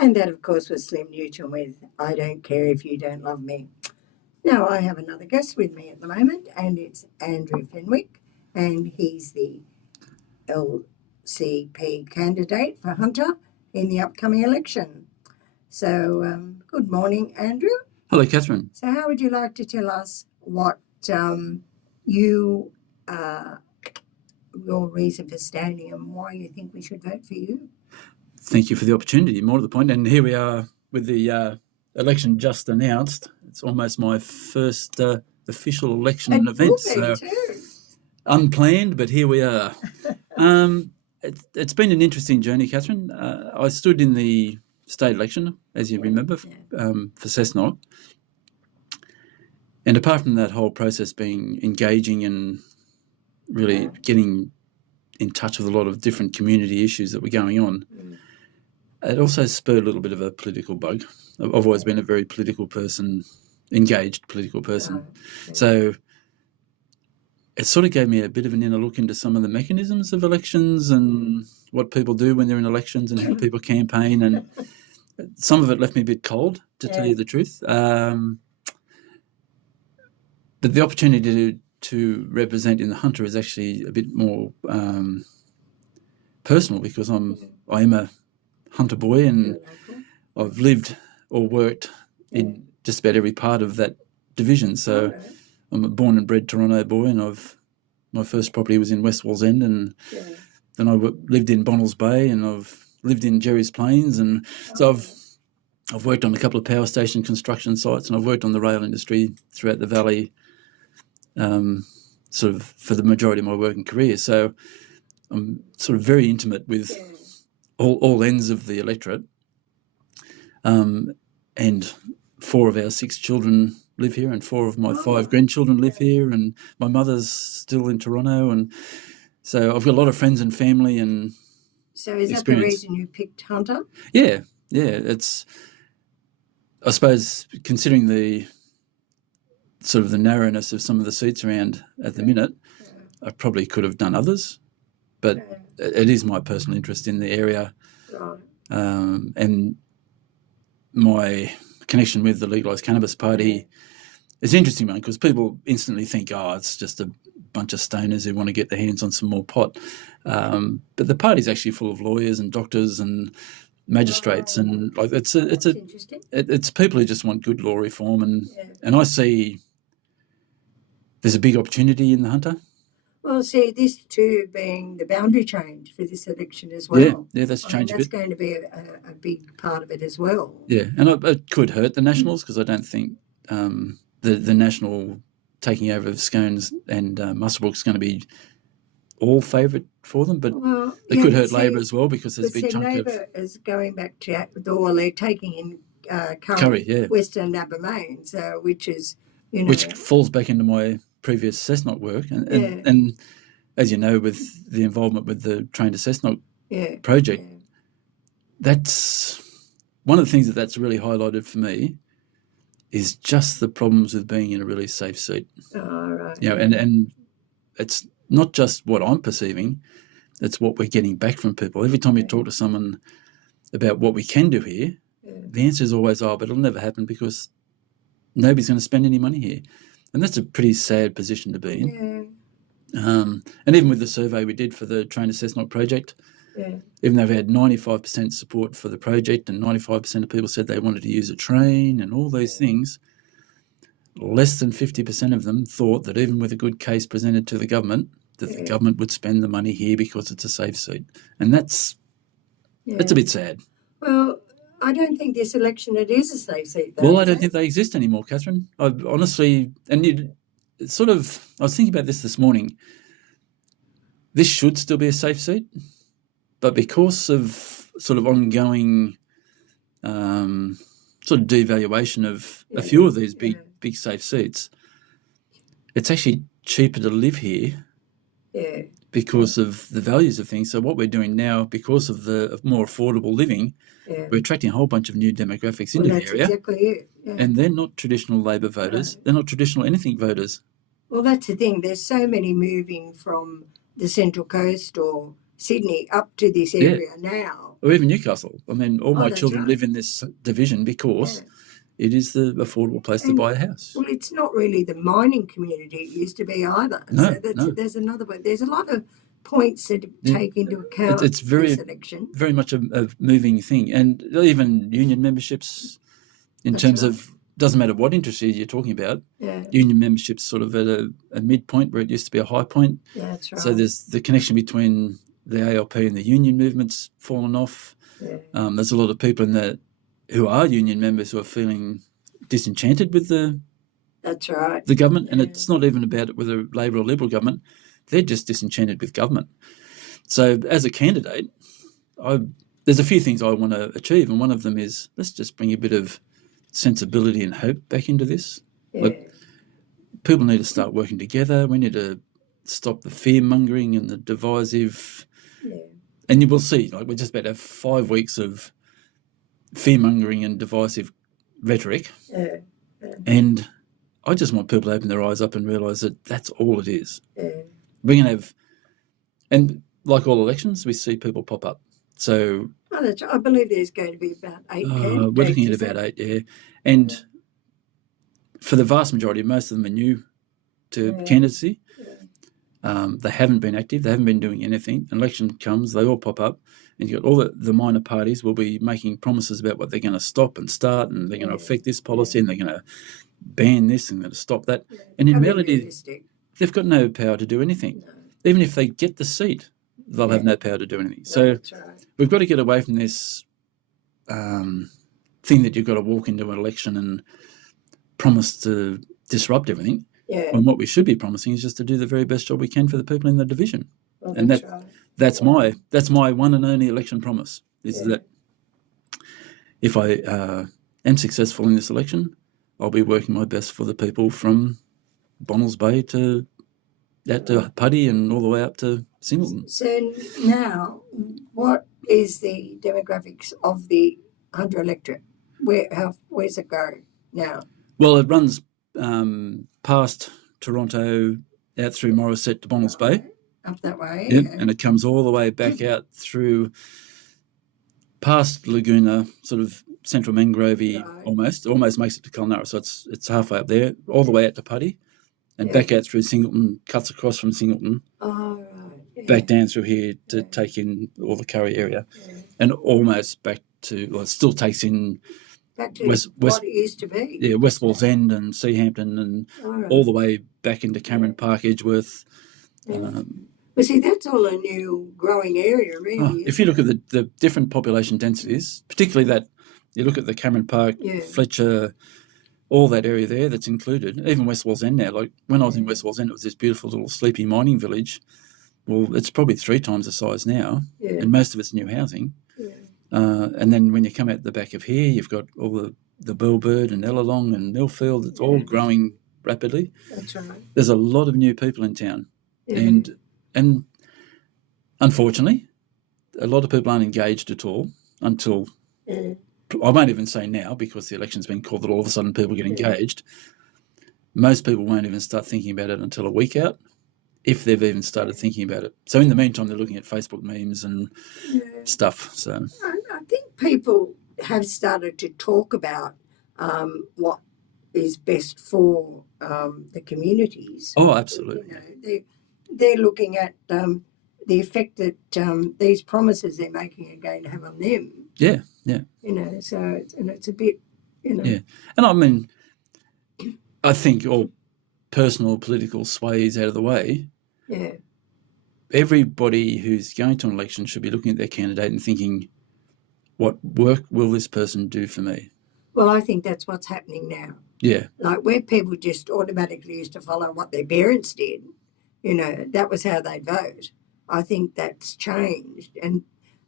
And that, of course, was Slim Newton with I Don't Care If You Don't Love Me. Now, I have another guest with me at the moment, and it's Andrew Fenwick, and he's the LCP candidate for Hunter in the upcoming election. So, good morning, Andrew. Hello, Catherine. So how would you like to tell us what your reason for standing and why you think we should vote for you? Thank you for the opportunity, more to the point. And here we are with the election just announced. It's almost my first official election event. So unplanned, but here we are. It's been an interesting journey, Catherine. I stood in the state election, as you remember, for Cessnock. And apart from that whole process being engaging and really getting in touch with a lot of different community issues that were going on, it also spurred a little bit of a political bug. I've always been a very political person, engaged political person. So it sort of gave me a bit of an inner look into some of the mechanisms of elections and what people do when they're in elections and how people campaign. And some of it left me a bit cold, to tell you the truth. But the opportunity to represent in the Hunter is actually a bit more personal, because I am a Hunter boy, and I've lived or worked in just about every part of that division. So I'm a born and bred Toronto boy, and my first property was in West Wallsend, and then I lived in Bonnells Bay, and I've lived in Jerry's Plains, and so I've worked on a couple of power station construction sites, and I've worked on the rail industry throughout the valley, sort of for the majority of my working career. So I'm sort of very intimate with all ends of the electorate. And 4 of our 6 children live here, and 4 of my 5 grandchildren live here, and my mother's still in Toronto, and so I've got a lot of friends and family. And so is that the reason you picked Hunter? Yeah. It's, I suppose, considering the sort of the narrowness of some of the seats around at the minute, I probably could have done others, but it is my personal interest in the area, and my connection with the Legalise Cannabis Party is an interesting one, because people instantly think, it's just a bunch of stoners who want to get their hands on some more pot. But the party's actually full of lawyers and doctors and magistrates, and like it's people who just want good law reform, and I see there's a big opportunity in the Hunter. Well, see, this too being the boundary change for this election as well. Yeah, that's changed a bit. That's going to be a big part of it as well. Yeah, and it could hurt the Nationals, because I don't think the National taking over of Scones and Muswellbrook's going to be all favourite for them, but it could hurt Labor as well, because there's a big chunk Labor is going back to they're taking in Curry, Western Abermain, so which is, which falls back into my previous Cessnock work, and as you know, with the involvement with the Train to Cessnock project, that's one of the things that's really highlighted for me is just the problems with being in a really safe seat. And it's not just what I'm perceiving, it's what we're getting back from people. Every time you talk to someone about what we can do here, the answer is always, but it'll never happen because nobody's going to spend any money here. And that's a pretty sad position to be in. And even with the survey we did for the Train to Cessnock project, even though we had 95% support for the project and 95% of people said they wanted to use a train and all those things, less than 50% of them thought that even with a good case presented to the government, that the government would spend the money here because it's a safe seat. And that's a bit sad. Well, I don't think this election it is a safe seat. Well, I don't think they exist anymore, Catherine. I honestly, and I was thinking about this morning. This should still be a safe seat, but because of sort of ongoing sort of devaluation of a few of these big safe seats, it's actually cheaper to live here because of the values of things. So what we're doing now, because of the more affordable living, we're attracting a whole bunch of new demographics into the area. That's exactly it. And they're not traditional Labor voters. No. They're not traditional anything voters. Well, that's the thing. There's so many moving from the Central Coast or Sydney up to this area now or even Newcastle. I mean, all my that's children right. live in this division because it is the affordable place to buy a house. Well, it's not really the mining community it used to be either. No, So there's another way. There's a lot of points that take into account it's very, this election. very much a moving thing. And even union memberships, in terms of, doesn't matter what industry you're talking about, union membership's sort of at a midpoint where it used to be a high point. Yeah, that's right. So there's the connection between the ALP and the union movement's fallen off. There's a lot of people who are union members who are feeling disenchanted with the government, and it's not even about it with a Labor or Liberal government. They're just disenchanted with government. So as a candidate, there's a few things I want to achieve, and one of them is let's just bring a bit of sensibility and hope back into this. Like, people need to start working together. We need to stop the fear-mongering and the divisive. And you will see, like, we're just about to have 5 weeks of fear-mongering and divisive rhetoric. And I just want people to open their eyes up and realise that that's all it is. We're going to have, and like all elections, we see people pop up. So I believe there's going to be about 8 candidates. We're looking at about 8, yeah. And for the vast majority, most of them are new to candidacy. They haven't been active. They haven't been doing anything. An election comes, they all pop up, and you've got all the minor parties will be making promises about what they're going to stop and start, and they're going to affect this policy, and they're going to ban this and going to stop that. And in reality, they've got no power to do anything. Even if they get the seat, they'll have no power to do anything. So we've got to get away from this thing that you've got to walk into an election and promise to disrupt everything. And what we should be promising is just to do the very best job we can for the people in the division. And that's my one and only election promise, is that if I am successful in this election, I'll be working my best for the people from Bonnells Bay to Putty and all the way up to Singleton. So now, what is the demographics of the Hunter electorate? Where's it go now? Well, it runs past Toronto, out through Morisset to Bonnells Bay. Up that way. And it comes all the way back out through past Laguna, sort of central Mangrovey, almost makes it to Kilnara. So it's halfway up there, all the way out to Putty, and back out through Singleton, cuts across from Singleton, back down through here to take in all the Curry area, and almost back to, well, it still takes in back to what it used to be. Yeah, West Walls End and Seahampton and all the way back into Cameron Park, Edgeworth. Well, see, that's all a new growing area, really. If you look at the different population densities, particularly that, you look at the Cameron Park, Fletcher, all that area there that's included, even West Walls End now. Like when I was in West Walls End, it was this beautiful little sleepy mining village. Well, it's probably 3 times the size now, and most of it's new housing. And then when you come out the back of here, you've got all the Bellbird and Ellalong and Millfield. It's all growing rapidly. That's right. There's a lot of new people in town. And unfortunately, a lot of people aren't engaged at all until, I won't even say now because the election's been called that all of a sudden people get engaged. Most people won't even start thinking about it until a week out, if they've even started thinking about it. So in the meantime, they're looking at Facebook memes and stuff. So I think people have started to talk about what is best for the communities. Oh, absolutely. They're looking at the effect that these promises they're making are going to have on them. Yeah. So it's a bit, Yeah, and I mean, I think all personal political sways out of the way. Yeah. Everybody who's going to an election should be looking at their candidate and thinking, what work will this person do for me? Well, I think that's what's happening now. Yeah. Like where people just automatically used to follow what their parents did, that was how they'd vote. I think that's changed. And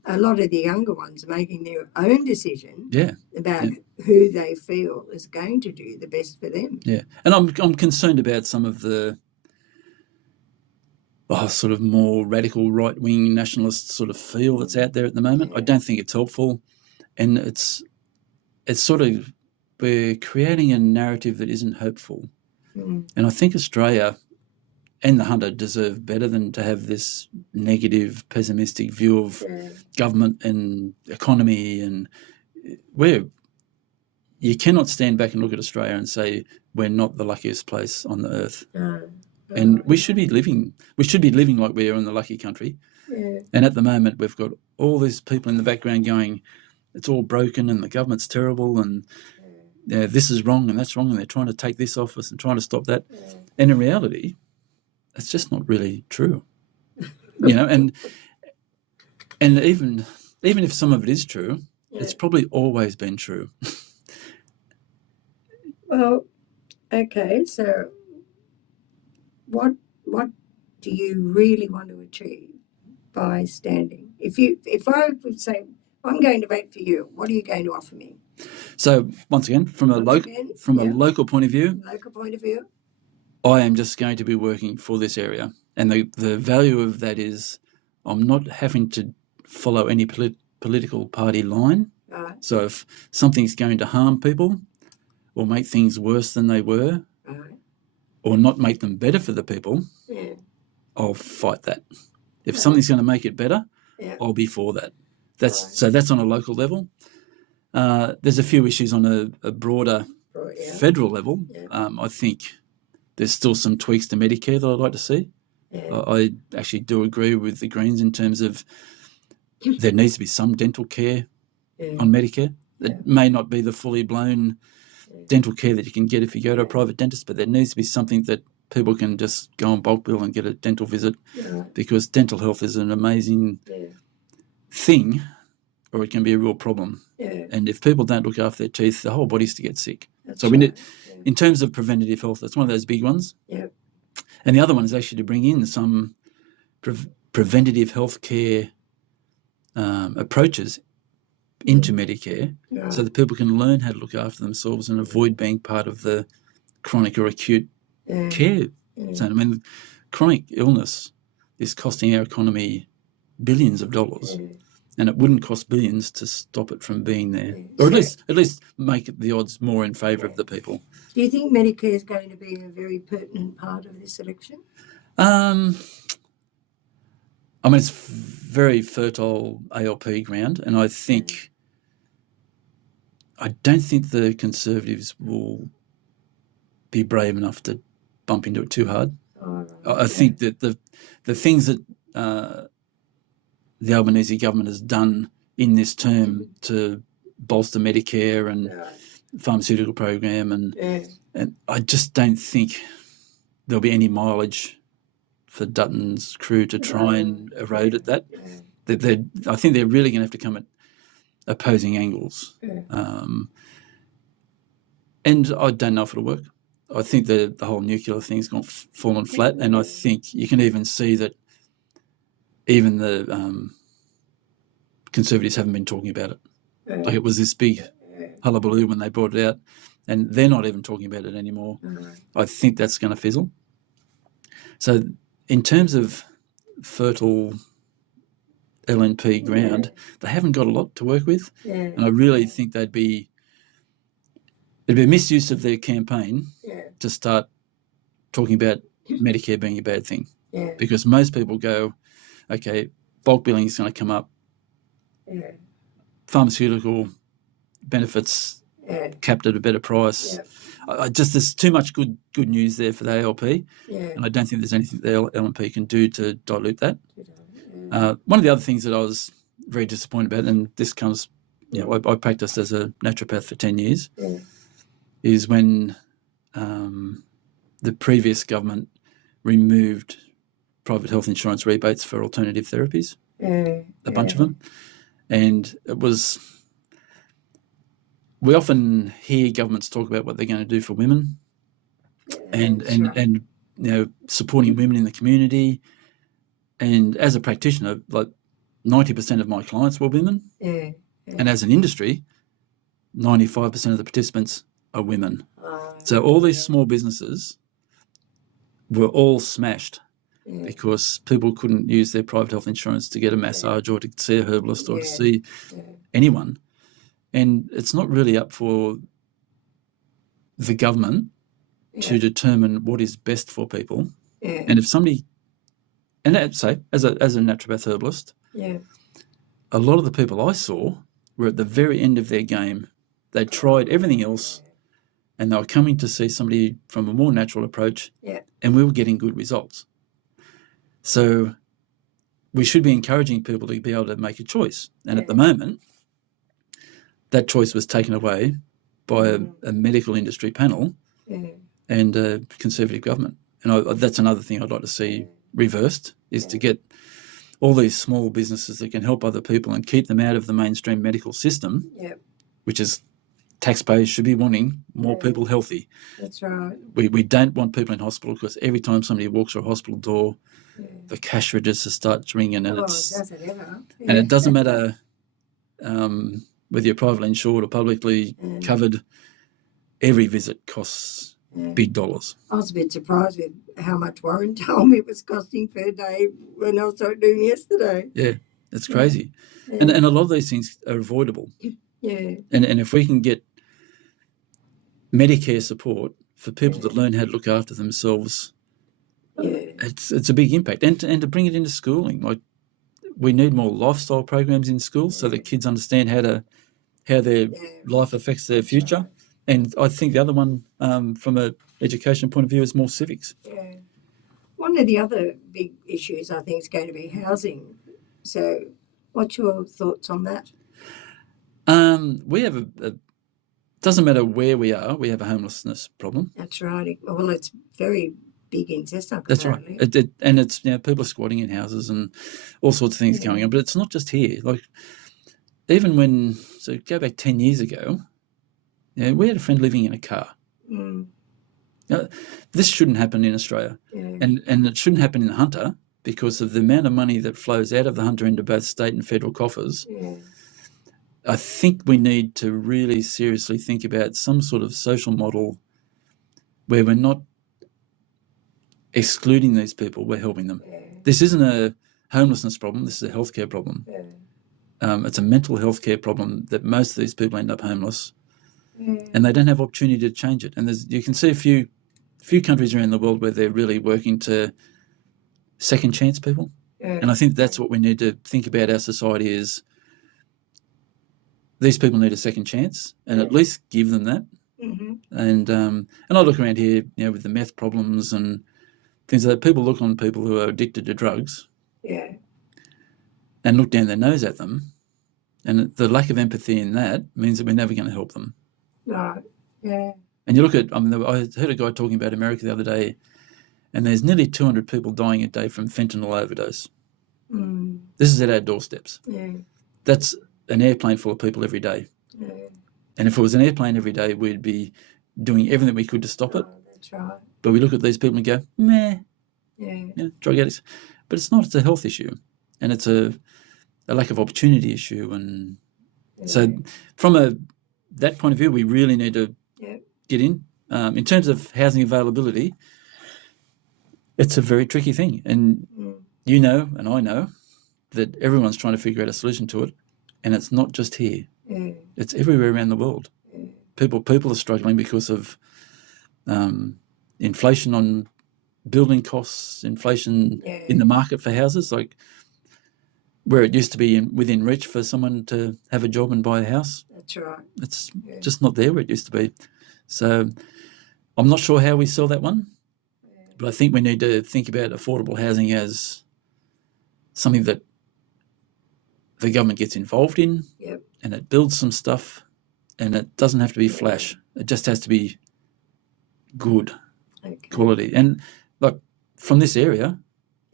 a lot of the younger ones are making their own decision about who they feel is going to do the best for them. Yeah. And I'm concerned about some of the sort of more radical right-wing nationalist sort of feel that's out there at the moment. I don't think it's helpful. And it's sort of, we're creating a narrative that isn't hopeful. And I think Australia and the hunter deserve better than to have this negative, pessimistic view of government and economy. And you cannot stand back and look at Australia and say we're not the luckiest place on the earth. And we should be living like we're in the lucky country. And at the moment, we've got all these people in the background going, it's all broken and the government's terrible and this is wrong and that's wrong and they're trying to take this off us and trying to stop that. And in reality, it's just not really true. And even if some of it is true, it's probably always been true. Well, okay, so what do you really want to achieve by standing? If I would say, I'm going to vote for you, what are you going to offer me? So once again, from a local point of view, I am just going to be working for this area. And the value of that is I'm not having to follow any political party line. Right. So if something's going to harm people or make things worse than they were, or not make them better for the people, I'll fight that. If something's going to make it better, I'll be for that. So that's on a local level. There's a few issues on a broader federal level. I think there's still some tweaks to Medicare that I'd like to see. I actually do agree with the Greens in terms of there needs to be some dental care on Medicare. It may not be the fully blown dental care that you can get if you go to a private dentist, but there needs to be something that people can just go on bulk bill and get a dental visit, because dental health is an amazing thing, or it can be a real problem. And if people don't look after their teeth, the whole body's to get sick. So we need, in terms of preventative health, that's one of those big ones. And the other one is actually to bring in some preventative health care approaches into Medicare, so that people can learn how to look after themselves and avoid being part of the chronic or acute care. So, I mean, chronic illness is costing our economy billions of dollars, and it wouldn't cost billions to stop it from being there, or at least make the odds more in favour of the people. Do you think Medicare is going to be a very pertinent part of this election? I mean, it's very fertile ALP ground, and I don't think the Conservatives will be brave enough to bump into it too hard. I think that the things that the Albanese government has done in this term to bolster Medicare and pharmaceutical program, and I just don't think there'll be any mileage for Dutton's crew to try and erode at that. I think they're really going to have to come at opposing angles. And I don't know if it'll work. I think the whole nuclear thing's fallen flat, and I think you can even see that even the Conservatives haven't been talking about it. Like, it was this big hullabaloo when they brought it out, and they're not even talking about it anymore. I think that's going to fizzle. So in terms of fertile LNP ground, they haven't got a lot to work with, and I really think it'd be a misuse of their campaign to start talking about Medicare being a bad thing, because most people go, okay, bulk billing is going to come up, pharmaceutical benefits capped at a better price. There's too much good news there for the ALP, and I don't think there's anything the LNP can do to dilute that. One of the other things that I was very disappointed about, and this comes, I practiced as a naturopath for 10 years, is when the previous government removed private health insurance rebates for alternative therapies, a bunch of them. And we often hear governments talk about what they're going to do for women and supporting women in the community. And as a practitioner, like 90% of my clients were women. And as an industry, 95% of the participants are women. So all these small businesses were all smashed because people couldn't use their private health insurance to get a massage or to see a herbalist or to see anyone. And it's not really up for the government to determine what is best for people. Yeah. And if somebody, and I'd say, as a naturopath herbalist, Yeah. a lot of the people I saw were at the very end of their game. They tried everything else, and they were coming to see somebody from a more natural approach, Yeah. and we were getting good results. So we should be encouraging people to be able to make a choice. And at the moment, that choice was taken away by a medical industry panel and a Conservative government. And that's another thing I'd like to see reversed, is to get all these small businesses that can help other people and keep them out of the mainstream medical system, which is taxpayers should be wanting more people healthy. That's right. We don't want people in hospital, because every time somebody walks through a hospital door, the cash register starts ringing, and does it ever? And it doesn't matter whether you're privately insured or publicly covered. Every visit costs big dollars. I was a bit surprised with how much Warren told me it was costing per day when I started doing yesterday. Yeah, it's crazy. And a lot of these things are avoidable. Yeah. And if we can get Medicare support for people to learn how to look after themselves, it's a big impact. And to bring it into schooling, like, we need more lifestyle programs in schools so that kids understand how their life affects their future. Right. And I think the other one, from an education point of view, is more civics. Yeah. One of the other big issues, I think, is going to be housing. So what's your thoughts on that? We have doesn't matter where we are, we have a homelessness problem. That's right. Well, it's very big in Cessnock. That's apparently. Right. And it's, people are squatting in houses and all sorts of things going on. But it's not just here. Like, even go back 10 years ago, we had a friend living in a car. Now, this shouldn't happen in Australia. And it shouldn't happen in the Hunter, because of the amount of money that flows out of the Hunter into both state and federal coffers. I think we need to really seriously think about some sort of social model where we're not excluding these people, we're helping them. This isn't a homelessness problem, this is a healthcare problem. It's a mental health care problem that most of these people end up homeless, and they don't have opportunity to change it. And you can see a few countries around the world where they're really working to second chance people. And I think that's what we need to think about. Our society is, these people need a second chance, and at least give them that. And I look around here, with the meth problems and things like that. People look on people who are addicted to drugs, and look down their nose at them, and the lack of empathy in that means that we're never going to help them. Right. Yeah. And you look at, I heard a guy talking about America the other day, and there's nearly 200 people dying a day from fentanyl overdose. This is at our doorsteps. That's an airplane full of people every day. And if it was an airplane every day, we'd be doing everything we could to stop it. That's right. But we look at these people and go, meh. Drug addicts. But it's not. It's a health issue, and it's a lack of opportunity issue. And so from that point of view, we really need to get in. In terms of housing availability, it's a very tricky thing. And and I know that everyone's trying to figure out a solution to it. And it's not just here. It's everywhere around the world. People are struggling because of inflation on building costs, inflation in the market for houses. Like, where it used to be within reach for someone to have a job and buy a house. That's right. It's just not there where it used to be. So I'm not sure how we sell that one, but I think we need to think about affordable housing as something that the government gets involved in, and it builds some stuff, and it doesn't have to be flash. It just has to be good quality. And like, from this area,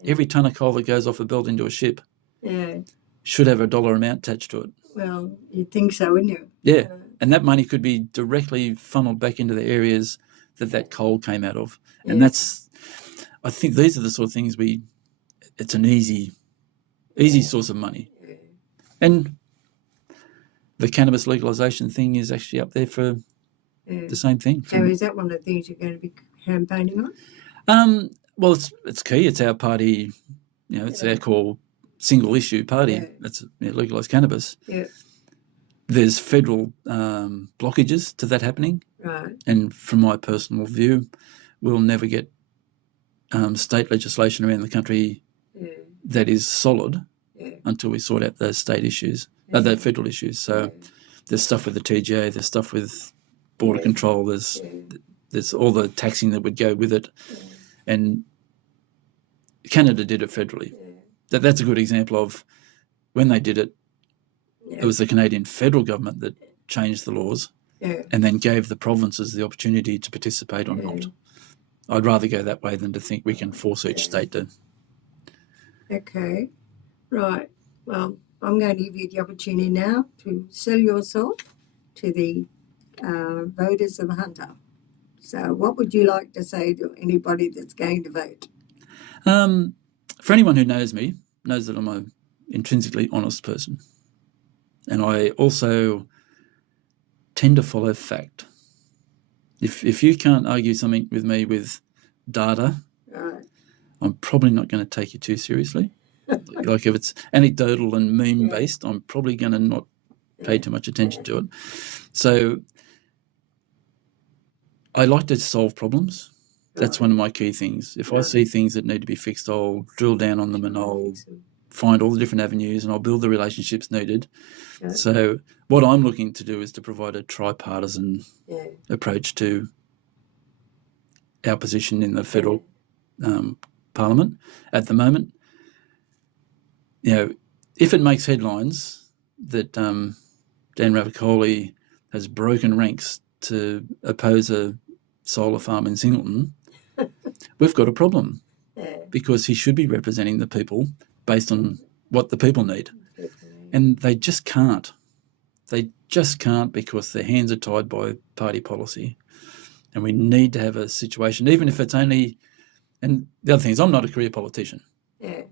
every tonne of coal that goes off a belt into a ship should have a dollar amount attached to it. Well, you'd think so, wouldn't you? Yeah, and that money could be directly funneled back into the areas that coal came out of. And I think these are the sort of things it's an easy source of money. And the cannabis legalisation thing is actually up there for the same thing. So is that one of the things you're going to be campaigning on? Well, it's key. It's our party, it's our core single issue party. It's Legalise Cannabis. There's federal blockages to that happening. Right. And from my personal view, we'll never get state legislation around the country that is solid until we sort out those state issues, the federal issues. So there's stuff with the TGA, there's stuff with border control, there's all the taxing that would go with it. And Canada did it federally. That's a good example of when they did it, it was the Canadian federal government that changed the laws and then gave the provinces the opportunity to participate or not. I'd rather go that way than to think we can force each state to. Okay, right. Well, I'm going to give you the opportunity now to sell yourself to the voters of Hunter. So what would you like to say to anybody that's going to vote? For anyone who knows me, knows that I'm an intrinsically honest person. And I also tend to follow fact. If you can't argue something with me with data, I'm probably not going to take you too seriously. Like if it's anecdotal and meme-based, I'm probably going to not pay too much attention to it. So I like to solve problems. That's one of my key things. If I see things that need to be fixed, I'll drill down on them and I'll find all the different avenues and I'll build the relationships needed. So what I'm looking to do is to provide a tripartisan approach to our position in the federal parliament. At the moment, if it makes headlines that Dan Ravicoli has broken ranks to oppose a solar farm in Singleton, we've got a problem because he should be representing the people based on what the people need. And they just can't. They just can't because their hands are tied by party policy. And we need to have a situation, even if it's only... And the other thing is I'm not a career politician. I'm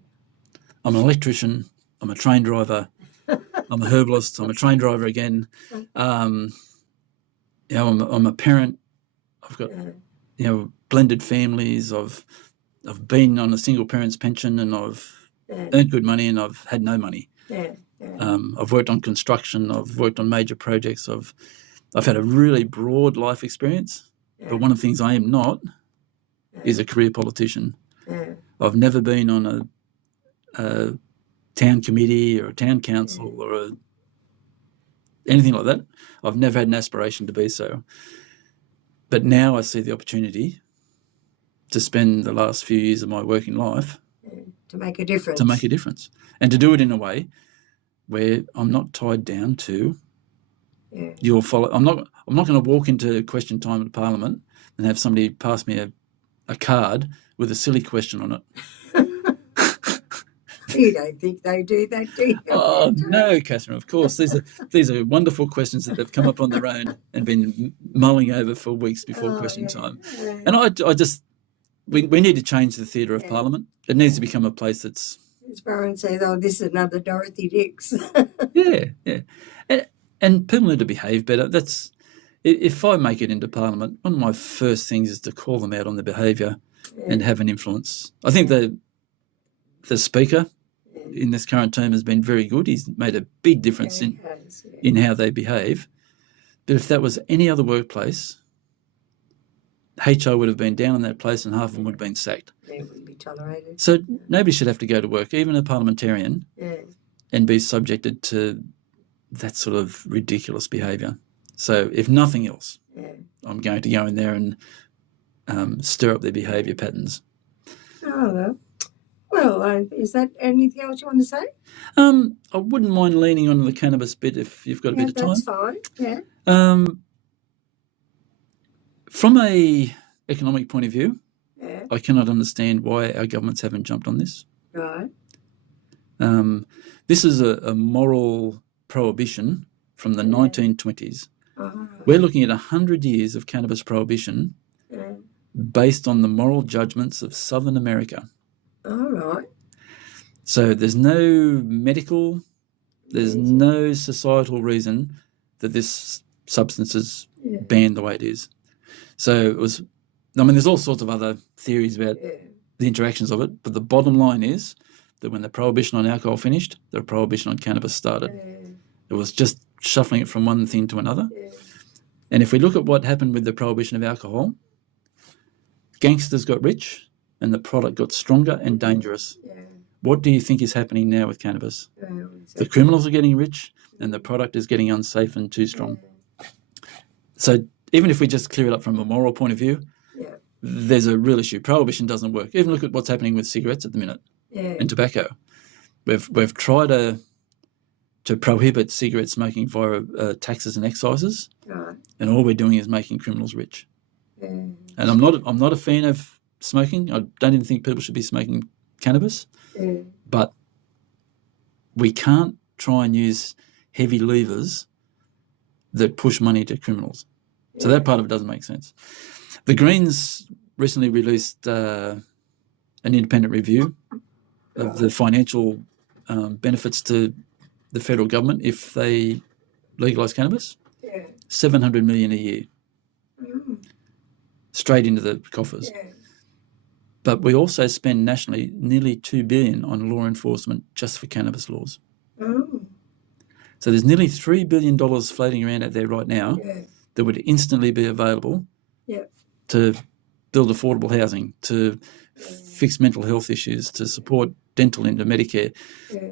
an electrician. I'm a train driver. I'm a herbalist. I'm a train driver again. I'm a parent. I've got, blended families. I've been on a single parent's pension and I've earned good money and I've had no money. I've worked on construction. I've worked on major projects. I've had a really broad life experience. But one of the things I am not is a career politician. I've never been on a town committee or a town council or anything like that. I've never had an aspiration to be so. But now I see the opportunity to spend the last few years of my working life to make a difference. And to do it in a way where I'm not tied down to your follow. I'm not going to walk into question time at Parliament and have somebody pass me a card with a silly question on it. You don't think they do that, do you? Oh, no, Catherine, of course. These are wonderful questions that they've come up on their own and been mulling over for weeks before question time. And I just, we need to change the theatre of Parliament. It needs to become a place that's... As Baron says, this is another Dorothy Dix. Yeah. And people need to behave better. If I make it into Parliament, one of my first things is to call them out on their behaviour and have an influence. I think the Speaker in this current term has been very good. He's made a big difference in how they behave. But if that was any other workplace, HR would have been down in that place and half of them would have been sacked. They wouldn't be tolerated. So nobody should have to go to work, even a parliamentarian, and be subjected to that sort of ridiculous behaviour. So if nothing else, I'm going to go in there and stir up their behaviour patterns. Oh, well, is that anything else you want to say? I wouldn't mind leaning on the cannabis bit if you've got a bit of time. That's fine, From a economic point of view, I cannot understand why our governments haven't jumped on this. Right. This is a moral prohibition from the 1920s. Oh. We're looking at 100 years of cannabis prohibition based on the moral judgments of Southern America. All right. So there's no medical, there's no societal reason that this substance is banned the way it is. So it was, there's all sorts of other theories about the interactions of it, but the bottom line is that when the prohibition on alcohol finished, the prohibition on cannabis started. It was just shuffling it from one thing to another. And if we look at what happened with the prohibition of alcohol, gangsters got rich and the product got stronger and dangerous. Yeah. What do you think is happening now with cannabis? Exactly. The criminals are getting rich and the product is getting unsafe and too strong. So even if we just clear it up from a moral point of view, there's a real issue. Prohibition doesn't work. Even look at what's happening with cigarettes at the minute and tobacco. We've tried to prohibit cigarette smoking via taxes and excises, and all we're doing is making criminals rich. And I'm not a fan of smoking. I don't even think people should be smoking cannabis, but we can't try and use heavy levers that push money to criminals. So that part of it doesn't make sense. The Greens recently released an independent review of the financial benefits to the federal government if they legalise cannabis. $700 million a year, straight into the coffers. But we also spend nationally nearly $2 billion on law enforcement just for cannabis laws. So there's nearly $3 billion floating around out there right now that would instantly be available to build affordable housing, to fix mental health issues, to support dental into Medicare.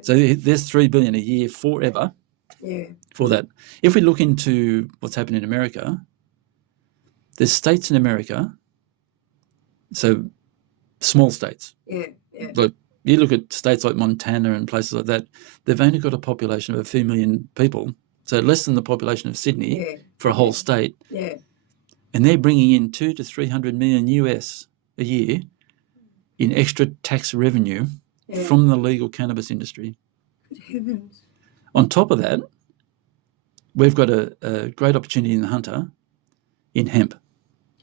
So there's $3 billion a year forever for that. If we look into what's happened in America, there's states in America, so small states. Like you look at states like Montana and places like that, they've only got a population of a few million people, so less than the population of Sydney for a whole state. And they're bringing in 200 to 300 million US a year in extra tax revenue from the legal cannabis industry. Good heavens. On top of that, we've got a great opportunity in the Hunter in hemp.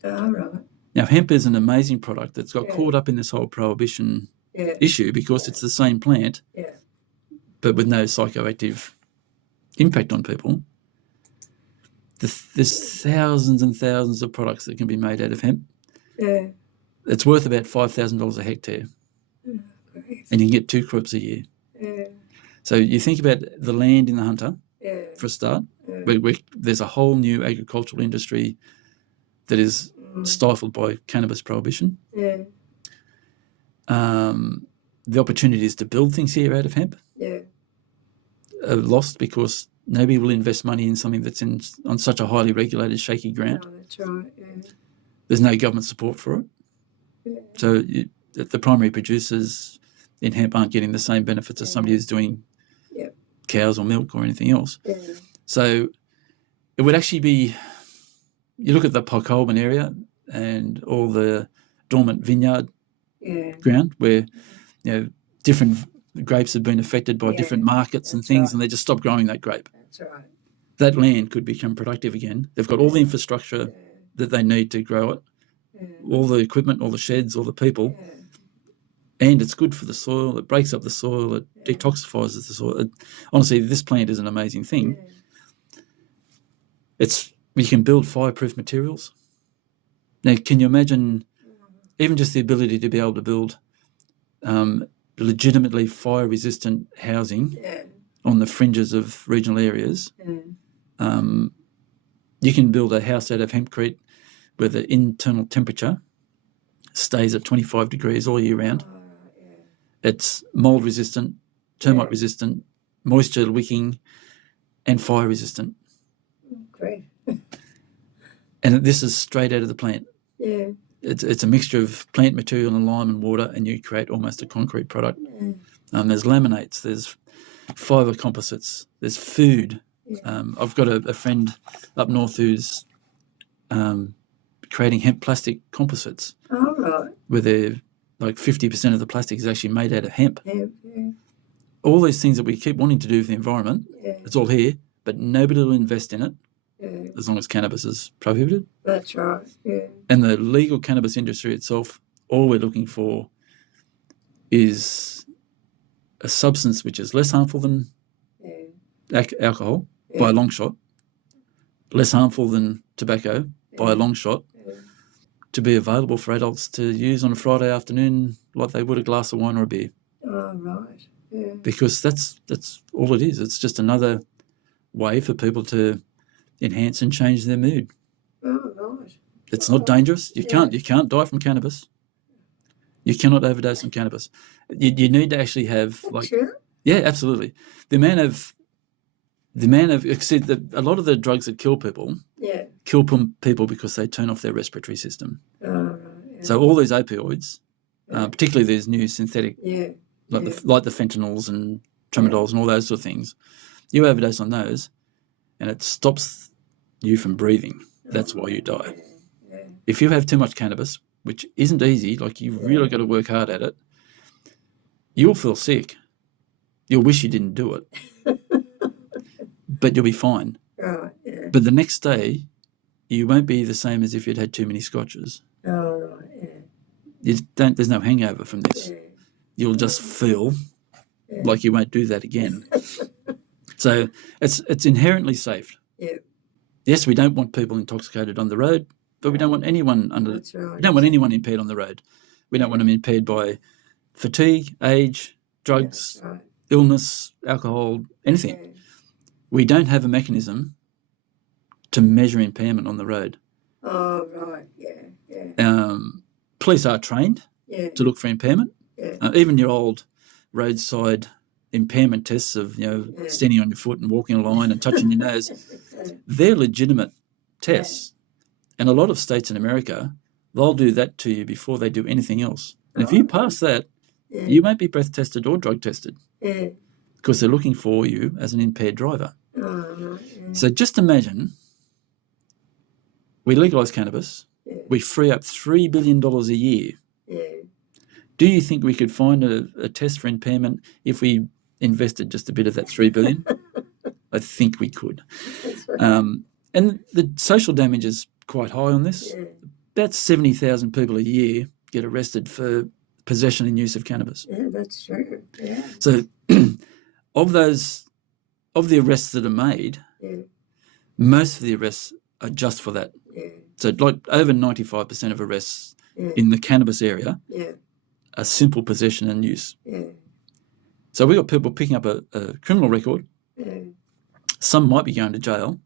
Oh, right. Now, hemp is an amazing product that's got caught up in this whole prohibition issue because it's the same plant, but with no psychoactive impact on people. There's thousands and thousands of products that can be made out of hemp. It's worth about $5,000 a hectare. And you can get 2 crops a year. So you think about the land in the Hunter, for a start. There's a whole new agricultural industry that is stifled by cannabis prohibition. The opportunities to build things here out of hemp are lost because nobody will invest money in something that's on such a highly regulated, shaky ground. Oh, that's right. There's no government support for it. So the primary producers in hemp aren't getting the same benefits as somebody who's doing cows or milk or anything else. So it would actually be, you look at the Polkolban area and all the dormant vineyard ground where different grapes have been affected by different markets and things, and they just stop growing that grape. That's right. That land could become productive again. They've got all the infrastructure that they need to grow it, all the equipment, all the sheds, all the people, and it's good for the soil. It breaks up the soil. It detoxifies the soil. Honestly, this plant is an amazing thing. You can build fireproof materials. Now, can you imagine even just the ability to be able to build legitimately fire-resistant housing on the fringes of regional areas? You can build a house out of hempcrete where the internal temperature stays at 25 degrees all year round. It's mold-resistant, termite-resistant, moisture-wicking, and fire-resistant. Great. And this is straight out of the plant. It's a mixture of plant material and lime and water, and you create almost a concrete product. There's laminates, there's fibre composites, there's food. I've got a friend up north who's creating hemp plastic composites. All right. Where they're like 50% of the plastic is actually made out of hemp. All these things that we keep wanting to do for the environment, it's all here, but nobody will invest in it as long as cannabis is prohibited. That's right, And the legal cannabis industry itself, all we're looking for is a substance which is less harmful than alcohol by a long shot, less harmful than tobacco by a long shot, to be available for adults to use on a Friday afternoon like they would a glass of wine or a beer. Oh, right. Because that's all it is. It's just another way for people to enhance and change their mood. Oh, right. It's not dangerous. You can't die from cannabis. You cannot overdose on cannabis. You need to actually have True? Yeah, absolutely. The amount of a lot of the drugs that kill people kill people because they turn off their respiratory system. So all these opioids, particularly these new synthetic, like the fentanyls and tramadols and all those sort of things, you overdose on those, and it stops you from breathing. That's why you die. If you have too much cannabis, which isn't easy, like you've really got to work hard at it, you'll feel sick. You'll wish you didn't do it, but you'll be fine. Right, But the next day, you won't be the same as if you'd had too many scotches. There's no hangover from this. You'll just feel like you won't do that again. So it's inherently safe. Yes, we don't want people intoxicated on the road, but we don't want anyone we don't want anyone impaired on the road. We don't want them impaired by fatigue, age, drugs, illness, alcohol, anything. We don't have a mechanism to measure impairment on the road. Oh, right, Police are trained to look for impairment. Even your old roadside impairment tests of, standing on your foot and walking a line and touching your nose, they're legitimate tests. And a lot of states in America, they'll do that to you before they do anything else. And if you pass that, you won't be breath tested or drug tested because they're looking for you as an impaired driver. So just imagine we legalise cannabis, we free up $3 billion a year. Do you think we could find a test for impairment if we invested just a bit of that $3 billion? I think we could. And the social damage is quite high on this. About 70,000 people a year get arrested for possession and use of cannabis. Yeah, that's true. Yeah. So of the arrests that are made, most of the arrests are just for that. So like over 95% of arrests in the cannabis area are simple possession and use. So we've got people picking up a criminal record. Some might be going to jail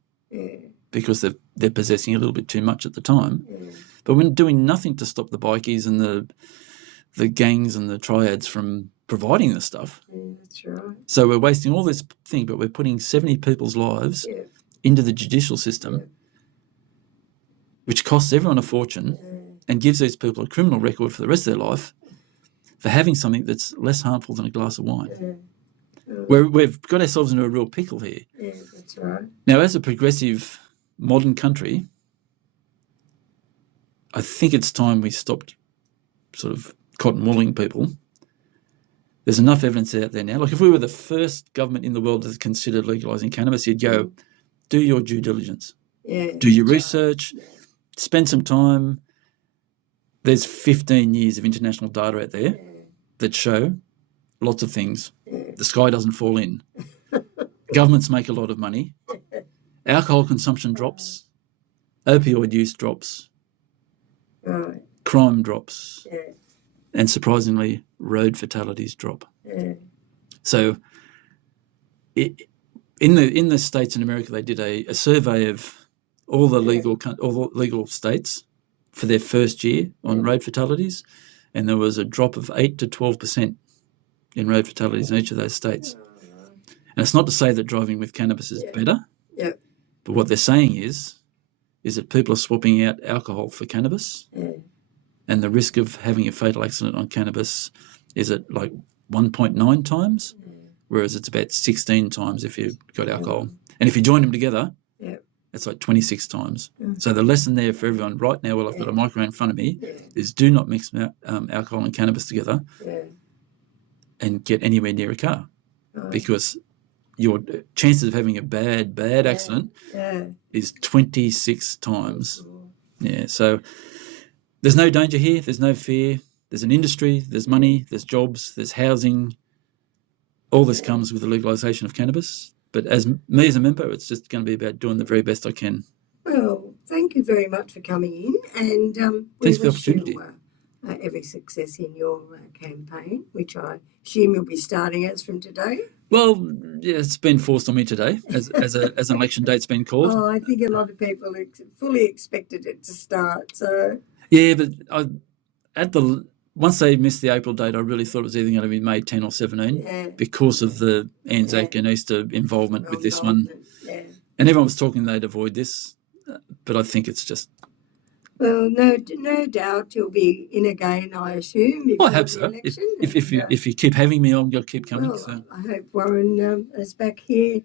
because they're possessing a little bit too much at the time. But we're doing nothing to stop the bikies and the gangs and the triads from providing the stuff. That's right. So we're wasting all this thing, but we're putting 70 people's lives into the judicial system, which costs everyone a fortune and gives these people a criminal record for the rest of their life for having something that's less harmful than a glass of wine. We've got ourselves into a real pickle here. Yeah, that's right. Now, as a progressive modern country, I think it's time we stopped sort of cotton-wooling people. There's enough evidence out there now. Like if we were the first government in the world to consider legalising cannabis, you'd go, do your due diligence. Do your research, spend some time. There's 15 years of international data out there that show lots of things. The sky doesn't fall in. Governments make a lot of money. Alcohol consumption drops. Opioid use drops. Crime drops. And surprisingly, road fatalities drop. So in the states in America, they did a survey of all the legal states for their first year on road fatalities, and there was a drop of 8 to 12% in road fatalities in each of those states. And it's not to say that driving with cannabis is better, but what they're saying is that people are swapping out alcohol for cannabis, and the risk of having a fatal accident on cannabis is at like 1.9 times, whereas it's about 16 times if you've got alcohol. And if you join them together, it's like 26 times. So the lesson there for everyone right now, well, I've got a microphone in front of me, is do not mix alcohol and cannabis together and get anywhere near a car, because your chances of having a bad accident is 26 times. So there's no danger here. There's no fear. There's an industry. There's money. There's jobs. There's housing. All this comes with the legalisation of cannabis. But as a member, it's just going to be about doing the very best I can. Well, thank you very much for coming in, and thanks for the opportunity. Every success in your campaign, which I assume you'll be starting as from today. Well, yeah, it's been forced on me today, as an election date's been called. Oh, I think a lot of people fully expected it to start. So yeah, but at the once they missed the April date, I really thought it was either going to be May 10 or 17 because of the Anzac and Easter involvement with this one. Yeah. And everyone was talking they'd avoid this, but I think it's just... Well, no doubt you'll be in again, I assume, before I hope the so. election. If you keep having me, I'll keep coming. Well, So. I hope Warren is back here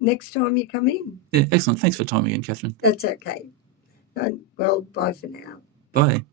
next time you come in. Yeah, excellent. Thanks for your time again, Catherine. That's okay. Well, bye for now. Bye.